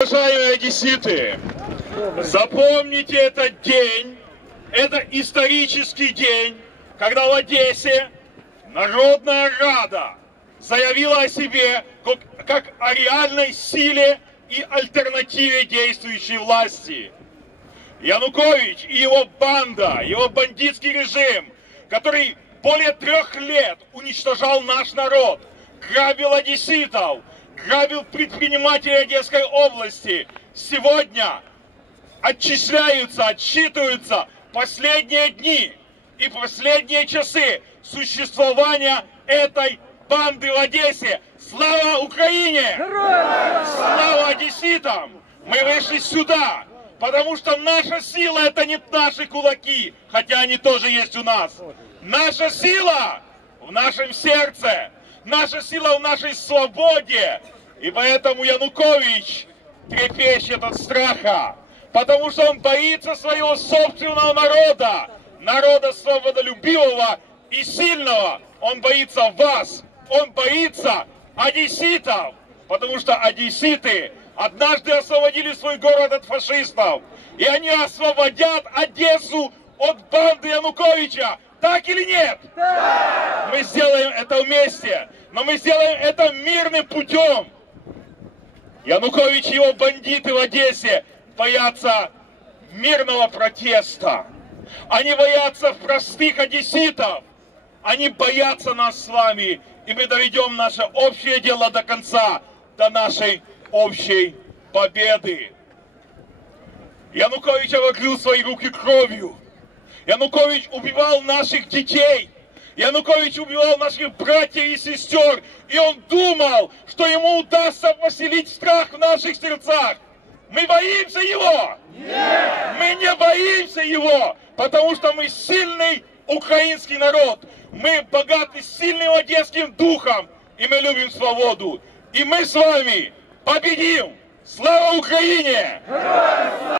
Уважаемые одесситы, запомните этот день, это исторический день, когда в Одессе Народная Рада заявила о себе как, как о реальной силе и альтернативе действующей власти. Янукович и его банда, его бандитский режим, который более трех лет уничтожал наш народ, грабил одесситов, грабил предпринимателей Одесской области, сегодня отчисляются, отсчитываются последние дни и последние часы существования этой банды в Одессе. Слава Украине! Слава одесситам! Мы вышли сюда, потому что наша сила это не наши кулаки, хотя они тоже есть у нас. Наша сила в нашем сердце, наша сила в нашей свободе. И поэтому Янукович трепещет от страха, потому что он боится своего собственного народа, народа свободолюбивого и сильного. Он боится вас, он боится одесситов, потому что одесситы однажды освободили свой город от фашистов, и они освободят Одессу от банды Януковича. Так или нет? Да! Мы сделаем это вместе, но мы сделаем это мирным путем. Янукович и его бандиты в Одессе боятся мирного протеста. Они боятся простых одесситов. Они боятся нас с вами. И мы доведем наше общее дело до конца, до нашей общей победы. Янукович обогрел свои руки кровью. Янукович убивал наших детей. Янукович убивал наших братьев и сестер. И он думал, что ему удастся поселить страх в наших сердцах. Мы боимся его. Нет! Мы не боимся его, потому что мы сильный украинский народ. Мы богаты сильным одесским духом, и мы любим свободу. И мы с вами победим! Слава Украине! Героям